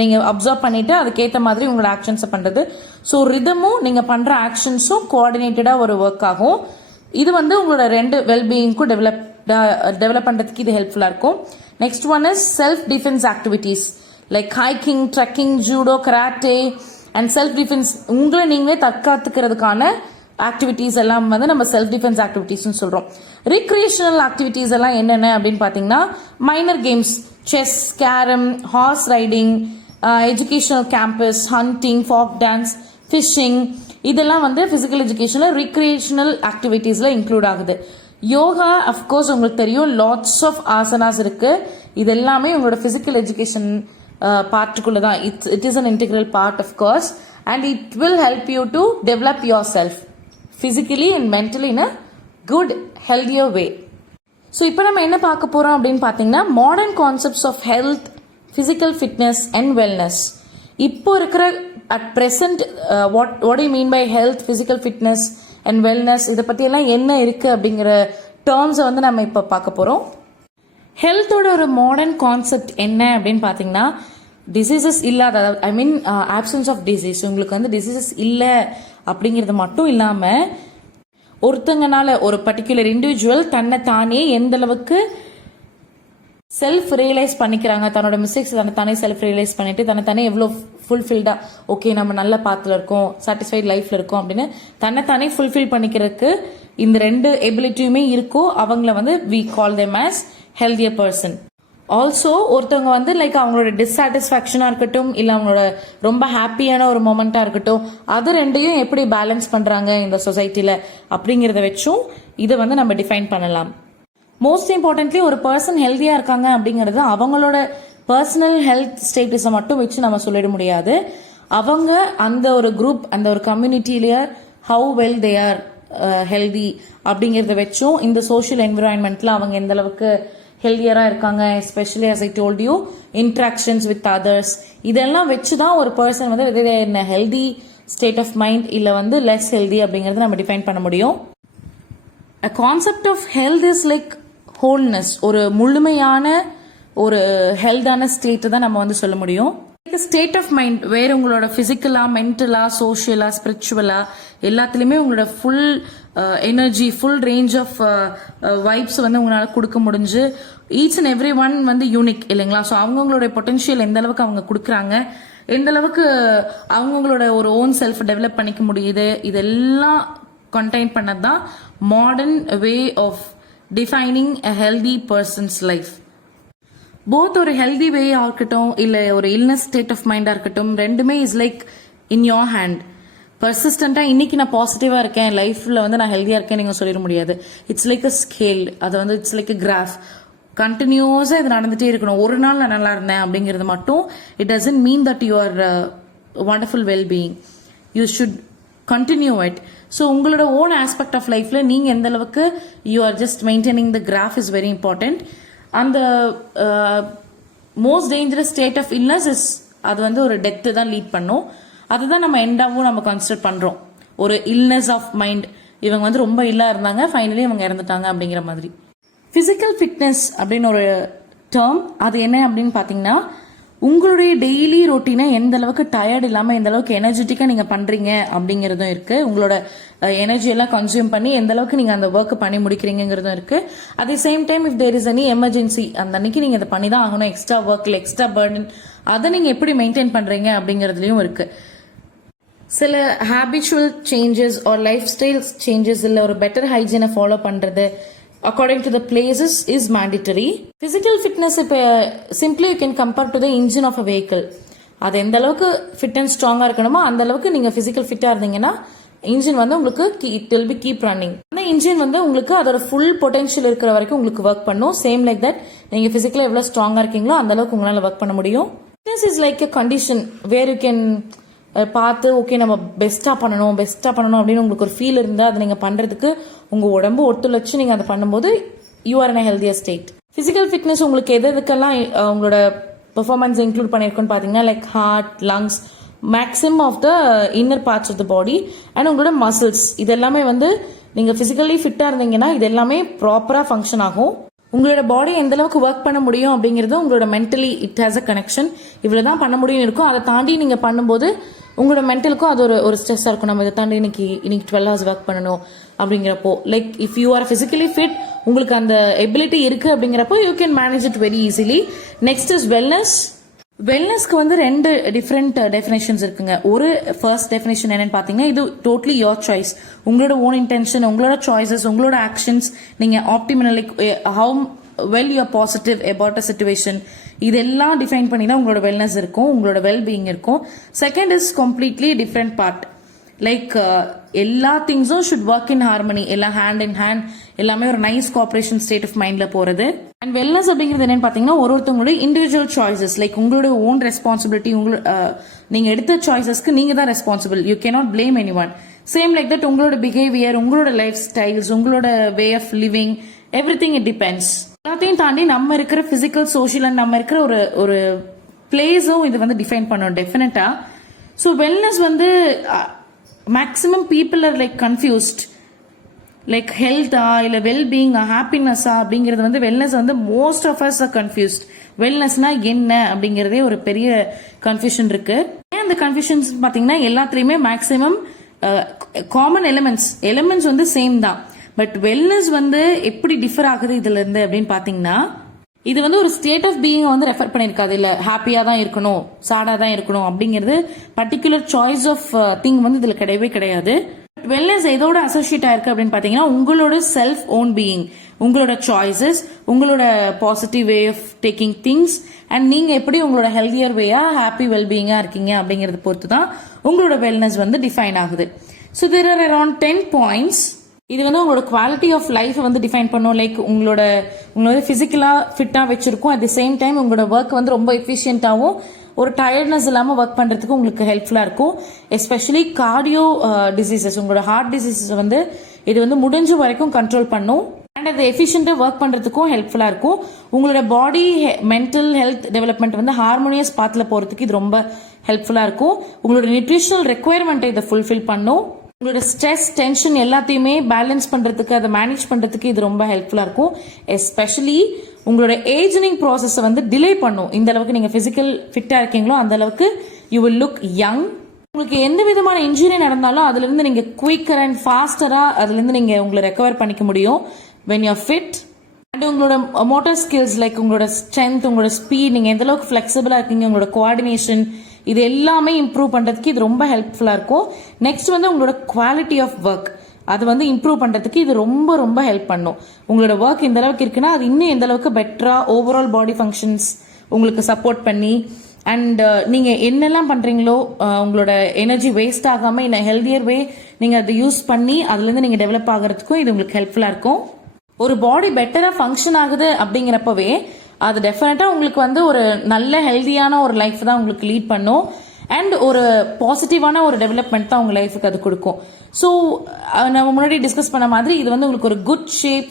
நீங்க அப்சர்வ் பண்ணிட்டு அதுக்கேற்ற மாதிரி உங்களோட ஆக்ஷன்ஸை பண்றது. ஸோ ரிதமும் நீங்க பண்ற ஆக்ஷன்ஸும் கோஆர்டினேட்டடா ஒரு ஒர்க் ஆகும். இது வந்து உங்களோட 2 வெல்பீயிங்க்கும் டெவலப் பண்றதுக்கு இது ஹெல்ப்ஃபுல்லா இருக்கும். Next one is self defence activities like hiking, trekking, judo, karate and self defence. உங்களை நீங்களே தற்காத்துக்கிறதுக்கான ஆக்டிவிட்டீஸ் எல்லாம் வந்து நம்ம செல்ஃப் டிஃபென்ஸ் ஆக்டிவிட்டீஸ் சொல்றோம். ரீக்ரியேஷனல் ஆக்டிவிட்டீஸ் எல்லாம் என்னென்ன அப்படின்னு பாத்தீங்கன்னா minor games, chess, carrom, horse riding, educational campus, hunting, folk dance, fishing இதெல்லாம் வந்து பிசிக்கல் எஜுகேஷன்ல ரீக்ரியேஷனல் ஆக்டிவிட்டீஸ்ல இன்க்ளூட் ஆகுது. யோகா அஃப்கோர்ஸ் உங்களுக்கு தெரியும், லாட்ஸ் ஆஃப் ஆசனாஸ் இருக்கு. இது எல்லாமே உங்களோட பிசிக்கல் எஜுகேஷன் பார்ட்டுக்குள்ள தான். It is an integral part of course and it will help you to develop your self physically and mentally in a good, healthier way. So இப்போ நம்ம என்ன பார்க்க போகிறோம் அப்படின்னு பார்த்தீங்கன்னா modern concepts of health, physical fitness and wellness. இப்போ இருக்கிற at present what you mean by health, physical fitness and wellness இதை பற்றியெல்லாம் என்ன இருக்குது அப்படிங்கிற டேர்ம்ஸை வந்து நம்ம இப்போ பார்க்க போகிறோம். ஹெல்த்தோட ஒரு மாடர்ன் கான்செப்ட் என்ன அப்படின்னு பார்த்தீங்கன்னா டிசீசஸ் இல்லாத, ஐ மீன் ஆப்சன்ஸ் ஆஃப் டிசீஸ். உங்களுக்கு வந்து டிசீசஸ் இல்லை அப்படிங்கிறது மட்டும் இல்லாமல் ஒருத்தங்கனால ஒரு பர்டிகுலர் இண்டிவிஜுவல் தன்னை தானே எந்த அளவுக்கு செல்ஃப் ரியலைஸ் பண்ணிக்கிறாங்க, தன்னோட மிஸ்டேக்ஸ் தன்னை தானே செல்ஃப் ரியலைஸ் பண்ணிட்டு தன்னை தானே எவ்வளோ ஃபுல்ஃபில்டா ஓகே நம்ம நல்ல பாத்தில் இருக்கோம், சாட்டிஸ்ஃபைட் லைஃப்ல இருக்கோம் அப்படின்னு தன்னை தானே ஃபுல்ஃபில் பண்ணிக்கிறதுக்கு இந்த 2 எபிலிட்டியுமே இருக்கோ அவங்கள வந்து we call them as healthier person. Also ஒருத்தவங்க வந்து லைக் அவங்களோட டிஸ்சாட்டிஸ்ஃபேக்ஷனா இருக்கட்டும் இல்லை அவங்களோட ரொம்ப ஹாப்பியான ஒரு மொமெண்டா இருக்கட்டும், அது ரெண்டையும் எப்படி பேலன்ஸ் பண்றாங்க இந்த சொசைட்டில அப்படிங்கிறத வச்சும் இதை வந்து நம்ம டிஃபைன் பண்ணலாம். மோஸ்ட் இம்பார்ட்டன்ட்லி ஒரு பர்சன் ஹெல்தியா இருக்காங்க அப்படிங்கிறது அவங்களோட பர்சனல் ஹெல்த் ஸ்டேட்டஸை மட்டும் வச்சு நம்ம சொல்லிட முடியாது. அவங்க அந்த ஒரு குரூப், அந்த ஒரு கம்யூனிட்டியில how well they are healthy அப்படிங்கிறத வச்சும் இந்த சோஷியல் என்விரான்மெண்ட்ல அவங்க எந்த அளவுக்கு ஹெல்தியரா இருக்காங்க, especially as I told you interactions with others, இதெல்லாம் வச்சுதான் ஒரு பர்சன் வந்து என்ன ஹெல்தி ஸ்டேட் ஆஃப் மைண்ட் இல்ல வந்து லெஸ் ஹெல்தி அப்படிங்கறத நம்ம டிஃபைன் பண்ண முடியும். A concept of health is like wholeness. ஒரு முழுமையான ஒரு ஹெல்தான ஸ்டேட் தான் நம்ம வந்து சொல்ல முடியும். ஸ்டேட் ஆஃப் மைண்ட் வேற உங்களோட பிசிக்கலா, மென்டலா, சோஷியலா, ஸ்பிரிச்சுவலா எல்லாத்துலயுமே உங்களோட full energy, full range of vibes வந்து உங்களால கொடுக்க முடிஞ்சு ஈச் அண்ட் எவ்ரி ஒன் வந்து யூனிக் இல்லைங்களா. ஸோ அவங்களோட பொட்டன்ஷியல் எந்த அளவுக்கு அவங்க கொடுக்குறாங்க, எந்த அளவுக்கு அவங்களோட ஒரு ஓன் செல்ஃப் டெவலப் பண்ணிக்க முடியுது, இதெல்லாம் கண்டெயின் பண்ணது தான் modern way of defining a healthy person's life. Both ஒரு ஹெல்தி வேயாக இருக்கட்டும் இல்லை ஒரு இல்னஸ் ஸ்டேட் ஆஃப் மைண்டாக இருக்கட்டும், ரெண்டுமே is like in your hand. பர்சிஸ்டண்ட்டாக இன்னைக்கு நான் பாசிட்டிவாக இருக்கேன், லைஃப்பில் வந்து நான் ஹெல்த்தியாக இருக்கேன் நீங்கள் சொல்லிட முடியாது. இட்ஸ் லைக் அ ஸ்கேல், அது வந்து இட்ஸ் லைக் அ கிராஃப். கண்டினியூஸாக இது நடந்துகிட்டே இருக்கணும். ஒரு நாள் நான் நல்லா இருந்தேன் அப்படிங்கிறது மட்டும் it doesn't mean that you are wonderful wellbeing. You should continue it. So உங்களோட ஓன் ஆஸ்பெக்ட் ஆஃப் லைஃப்ல நீங்கள் எந்த அளவுக்கு you are just maintaining the graph is very important. அந்த most dangerous state of illness is அது வந்து ஒரு death தான் லீட் பண்ணும். அதுதான் நம்ம எண்டாவும் நம்ம கன்சிடர் பண்றோம். ஒரு இல்னஸ் ஆஃப் மைண்ட், இவங்க வந்து ரொம்ப இல்லா இருந்தாங்க, ஃபைனலி இவங்க இறந்துட்டாங்க அப்படிங்கிற மாதிரி. பிசிக்கல் ஃபிட்னஸ் அப்படின்னு ஒரு டேர்ம், அது என்ன அப்படின்னு பார்த்தீங்கன்னா, உங்களுடைய டெய்லி ரொட்டீனை எந்த அளவுக்கு டயர்ட் இல்லாமல் எந்த அளவுக்கு எனர்ஜெட்டிக்காக நீங்கள் பண்ணுறீங்க அப்படிங்கிறதும் இருக்குது. உங்களோட எனர்ஜி எல்லாம் கன்சியூம் பண்ணி எந்த அளவுக்கு நீங்கள் அந்த ஒர்க்கு பண்ணி முடிக்கிறீங்கிறதும் இருக்குது. At the same time if there is any emergency, அந்த அன்னைக்கு நீங்கள் இதை பண்ணி தான் ஆகணும், எக்ஸ்ட்ரா ஒர்க்கில் எக்ஸ்ட்ரா பர்டன், அதை நீங்கள் எப்படி மெயின்டைன் பண்ணுறீங்க அப்படிங்கிறதுலையும் இருக்குது. சில habitual changes R life style changes இல்லை ஒரு பெட்டர் ஹைஜீனை ஃபாலோ பண்ணுறது according to the places is mandatory. Physical fitness simply you can compare to the engine of a vehicle. அது எந்த அளவுக்கு ஃபிட் அண்ட் ஸ்ட்ராங்கா இருக்கணுமோ அந்த அளவுக்கு நீங்க பிசிக்கல் ஃபிட்டா இருந்தீங்கன்னா இன்ஜின் வந்து உங்களுக்கு it will be keep running. அந்த இன்ஜின் வந்து உங்களுக்கு அதோட ஃபுல் பொட்டன்ஷியல் இருக்கிற வரைக்கும் உங்களுக்கு ஒர்க் பண்ணும். சேம் லைக் தட் நீங்க பிசிக்கலா எவ்வளவு ஸ்ட்ராங்கா இருக்கீங்களோ அந்த அளவுக்கு உங்களால ஒர்க் பண்ண முடியும். Fitness is like a condition where you can பார்த்து ஓகே நம்ம பெஸ்ட்டாக பண்ணணும் அப்படின்னு உங்களுக்கு ஒரு ஃபீல் இருந்தால் அதை நீங்கள் பண்ணுறதுக்கு உங்கள் உடம்பு ஒத்துழைச்சு நீங்கள் அதை பண்ணும்போது you are in a healthier state. Physical fitness உங்களுக்கு எதுக்கெல்லாம் உங்களோட பெர்ஃபார்மன்ஸ் இன்க்ளூட் பண்ணியிருக்குன்னு பார்த்தீங்கன்னா like heart, lungs, maximum of the inner parts of the body and உங்களோட மசில்ஸ். இது எல்லாமே வந்து நீங்கள் ஃபிசிக்கலி ஃபிட்டாக இருந்தீங்கன்னா இது எல்லாமே ப்ராப்பராக ஃபங்க்ஷன் ஆகும். உங்களோட பாடி எந்த அளவுக்கு ஒர்க் பண்ண முடியும் அப்படிங்கிறது உங்களோட mentally it has a connection. இவ்வளவுதான் பண்ண முடியும் இருக்கும். அதை தாண்டி நீங்க பண்ணும்போது உங்களோட மென்டலுக்கும் அது ஒரு ஸ்ட்ரெஸ்ஸாக இருக்கும். நம்ம இதை தாண்டி இன்னைக்கு 12 hours ஒர்க் பண்ணணும் அப்படிங்கிறப்போ like if you are physically fit, உங்களுக்கு அந்த எபிலிட்டி இருக்கு அப்படிங்கிறப்போ you can manage it very easily. Next is wellness. வெல்னஸ்க்கு வந்து 2 டிஃப்ரெண்ட் டெஃபினேஷன்ஸ் இருக்குங்க. ஒரு ஃபர்ஸ்ட் டெஃபினேஷன் என்னன்னு பார்த்தீங்கன்னா, இது டோட்டலி யோர் சாய்ஸ். உங்களோட ஓன் இன்டென்ஷன், உங்களோட சாய்ஸஸ், உங்களோட ஆக்ஷன்ஸ், நீங்க optimal like how well you are positive about a situation, இதெல்லாம் டிஃபைன் பண்ணி தான் உங்களோட வெல்னஸ் இருக்கும், உங்களோட வெல் பீயிங் இருக்கும். Second is completely different part. Like எல்லா திங்ஸும் ஷுட் ஒர்க் இன் ஹார்மனி, எல்லாம் ஹேண்ட் இன் ஹேண்ட், எல்லாமே ஒரு நைஸ் கோஆபரேஷன் ஸ்டேட் ஆஃப் மைண்ட்ல போறது. அண்ட் வெல்னஸ் அப்படிங்கிறது என்னன்னு பாத்தீங்கன்னா, ஒருத்தவங்களுடைய இண்டிவிஜுவல் சாய்ஸஸ், லைக் உங்களோட ஓன் ரெஸ்பான்சிபிலிட்டி, நீங்க எடுத்த சாய்ஸஸ்க்கு நீங்க தான் responsible. You cannot blame any one. Same like that உங்களோட பிஹேவியர், உங்களோட லைஃப் ஸ்டைல்ஸ், உங்களோட way of living, everything it depends. எல்லாத்தையும் தாண்டி நம்ம இருக்கிற பிசிக்கல், சோஷியல் அண்ட் நம்ம இருக்கிற ஒரு பிளேஸும் இது வந்து டிஃபைன் பண்ணும் டெஃபினட்டா. ஸோ வெல்னஸ் வந்து maximum people are like confused, like ஹெல்த்தா இல்லை வெல்பீயிங்கா, ஹாப்பினஸா அப்படிங்கிறது வந்து வெல்னஸ் வந்து most of us are confused. வெல்னஸ்னா என்ன அப்படிங்கிறதே ஒரு பெரிய கன்ஃபியூஷன் இருக்கு. ஏன் அந்த கன்ஃபியூஷன்ஸ் பார்த்தீங்கன்னா எல்லாத்துலேயுமே மேக்ஸிமம் காமன் எலிமெண்ட்ஸ் வந்து சேம் தான். பட் வெல்னஸ் வந்து எப்படி டிஃபர் ஆகுது இதுல இருந்து அப்படின்னு பாத்தீங்கன்னா, இது வந்து ஒரு ஸ்டேட் ஆஃப் பீயிங் வந்து ரெஃபர் பண்ணிருக்காது. இல்ல ஹாப்பியா தான் இருக்கணும், சாடா தான் இருக்கணும் அப்படிங்கிறது பர்டிகுலர் சாய்ஸ் ஆஃப் திங் வந்து இதுல கிடையவே கிடையாது. வெல்னஸ் எதோட அசோசியேட் ஆயிருக்கு அப்படின்னு பாத்தீங்கன்னா, உங்களோட செல்ஃப் ஓன் பீயிங், உங்களோட சாய்ஸஸ், உங்களோட positive way of taking things and நீங்க எப்படி உங்களோட ஹெல்தியர் வேயா ஹாப்பி வெல்பீயிங்கா இருக்கீங்க அப்படிங்கறத பொறுத்து தான் உங்களோட வெல்னஸ் வந்து டிஃபைன் ஆகுது. So there are around 10 points. இது வந்து உங்களோட குவாலிட்டி ஆஃப் லைஃப் வந்து டிஃபைன் பண்ணும். லைக் உங்களோட பிசிக்கலா ஃபிட்டா வச்சிருக்கும். அட் தி சேம் டைம் உங்களோட ஒர்க் வந்து ரொம்ப எஃபிஷியன்டாகவும் ஒரு டயர்ட்னஸ் இல்லாம ஒர்க் பண்றதுக்கு உங்களுக்கு ஹெல்ப்ஃபுல்லா இருக்கும். எஸ்பெஷலி கார்டியோ டிசீசஸ், உங்களோட ஹார்ட் டிசீசஸ் வந்து இது வந்து முடிஞ்ச வரைக்கும் கண்ட்ரோல் பண்ணும். அண்ட் அது எஃபிஷியன்டா ஒர்க் பண்றதுக்கும் ஹெல்ப்ஃபுல்லா இருக்கும். உங்களோட பாடி மென்டல் ஹெல்த் டெவலப்மெண்ட் வந்து ஹார்மோனியஸ் பாத்ல போறதுக்கு இது ரொம்ப ஹெல்ப்ஃபுல்லா இருக்கும். உங்களோட நியூட்ரிஷனல் ரெக்குயர்மெண்ட்டை இதை ஃபுல்ஃபில் பண்ணும். உங்களோட ஸ்ட்ரெஸ், டென்ஷன் எல்லாத்தையுமே பேலன்ஸ் பண்றதுக்கு, அதை மேனேஜ் பண்றதுக்கு இது ரொம்ப ஹெல்ப்ஃபுல்லா இருக்கும். எஸ்பெஷலி உங்களோட ஏஜிங் ப்ராசஸ் வந்து டிலே பண்ணும். இந்த அளவுக்கு நீங்க பிசிக்கல் ஃபிட்டா இருக்கீங்களோ அந்த அளவுக்கு யூ வில் லுக் யங். உங்களுக்கு எந்த விதமான இன்ஜுரி நடந்தாலும் அதுல இருந்து நீங்க குயிக்கர் அண்ட் ஃபாஸ்டரா அதுல இருந்து நீங்க உங்களை ரெக்கவர் பண்ணிக்க முடியும் when you are fit. And உங்களோட மோட்டார் ஸ்கில்ஸ் லைக் உங்களோட ஸ்ட்ரென்த், உங்களோட ஸ்பீட், நீங்க எந்த அளவுக்கு ஃபிளெக்சிபிளா இருக்கீங்க, உங்களோட கோஆர்டினேஷன், இது எல்லாமே இம்ப்ரூவ் பண்றதுக்கு இது ரொம்ப ஹெல்ப்ஃபுல்லா இருக்கும். நெக்ஸ்ட் வந்து உங்களோட குவாலிட்டி ஆஃப் ஒர்க், அது வந்து இம்ப்ரூவ் பண்ணுறதுக்கு இது ரொம்ப ரொம்ப ஹெல்ப் பண்ணும். உங்களோட ஒர்க் இந்த அளவுக்கு இருக்குன்னா அது இன்னும் எந்த அளவுக்கு பெட்டராக ஓவரால் பாடி ஃபங்க்ஷன்ஸ் உங்களுக்கு சப்போர்ட் பண்ணி அண்ட் நீங்கள் என்னெல்லாம் பண்ணுறீங்களோ உங்களோட எனர்ஜி வேஸ்ட் ஆகாமல் இன்னும் ஹெல்தியர் வே நீங்கள் அதை யூஸ் பண்ணி அதுலேருந்து நீங்கள் டெவலப் ஆகிறதுக்கும் இது உங்களுக்கு ஹெல்ப்ஃபுல்லாக இருக்கும். ஒரு பாடி பெட்டராக ஃபங்க்ஷன் ஆகுது அப்படிங்கிறப்பவே அது டெஃபினட்டாக உங்களுக்கு வந்து ஒரு நல்ல ஹெல்தியான ஒரு லைஃப் தான் உங்களுக்கு லீட் பண்ணும் அண்ட் ஒரு பாசிட்டிவான ஒரு டெவலப்மெண்ட் தான் உங்கள் லைஃபுக்கு அது கொடுக்கும். ஸோ நம்ம முன்னாடி டிஸ்கஸ் பண்ண மாதிரி இது வந்து உங்களுக்கு ஒரு good shape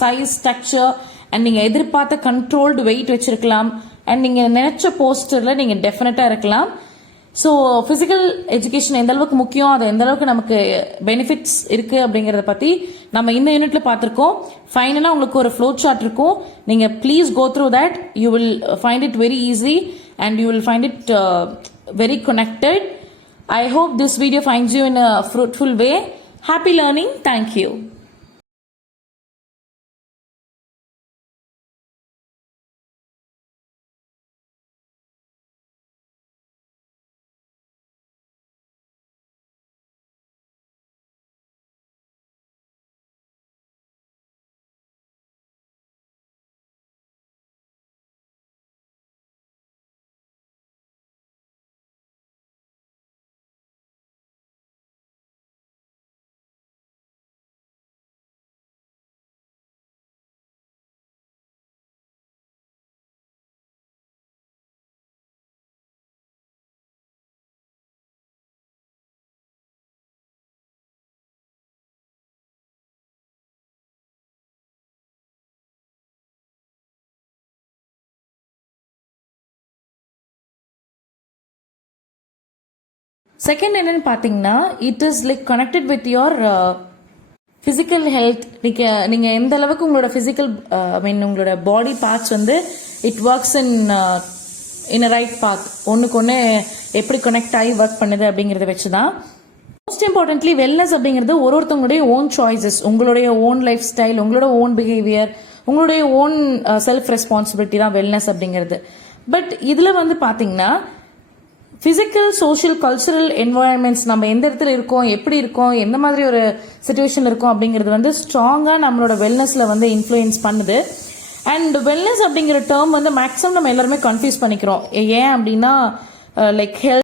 size structure and நீங்கள் எதிர்பார்த்த கண்ட்ரோல்டு வெயிட் வச்சிருக்கலாம் அண்ட் நீங்கள் நினைச்ச போஸ்டரில் நீங்கள் டெஃபினட்டாக இருக்கலாம். ஸோ ஃபிசிக்கல் எஜுகேஷன் எந்த அளவுக்கு முக்கியம், அது எந்த அளவுக்கு நமக்கு பெனிஃபிட்ஸ் இருக்குது அப்படிங்கிறத பற்றி நம்ம இந்த யூனிட்ல பார்த்துருக்கோம். ஃபைனலாக உங்களுக்கு ஒரு ஃப்ளோ சார்ட் இருக்கும். நீங்கள் please go through that. You will find it very easy and you will find it very connected. I hope this video finds you in a fruitful way. Happy learning. Thank you. Second என்னன்னு பார்த்தீங்கன்னா it is like connected with your physical health. நீங்கள் எந்த அளவுக்கு உங்களோட physical mean உங்களோட body parts வந்து it works in right path, ஒன்றுக்கு ஒன்று எப்படி கனெக்ட் ஆகி ஒர்க் பண்ணுது அப்படிங்கிறத வச்சு தான். மோஸ்ட் இம்பார்ட்டன்ட்லி வெல்னஸ் அப்படிங்கிறது ஒருத்தவங்களுடைய ஓன் சாய்ஸஸ், உங்களுடைய ஓன் லைஃப் ஸ்டைல், உங்களோட ஓன் பிஹேவியர், உங்களுடைய ஓன் செல்ஃப் ரெஸ்பான்சிபிலிட்டி தான் வெல்னஸ் அப்படிங்கிறது. பட் இதில் வந்து பார்த்தீங்கன்னா ஃபிசிக்கல் சோஷியல் கல்ச்சரல் என்வாயன்மெண்ட்ஸ் நம்ம எந்த இடத்துல இருக்கோம், எப்படி இருக்கோம், எந்த மாதிரி ஒரு சுச்சுவேஷன் இருக்கோம் அப்படிங்கிறது வந்து ஸ்ட்ராங்காக நம்மளோட வெல்னஸில் வந்து இன்ஃப்ளூயன்ஸ் பண்ணுது. அண்ட் வெல்னஸ் அப்படிங்கிற டேர்ம் வந்து மேக்ஸிமம் நம்ம எல்லாருமே கன்ஃபியூஸ் பண்ணிக்கிறோம். ஏன் அப்படின்னா லைக் ஹெல்த்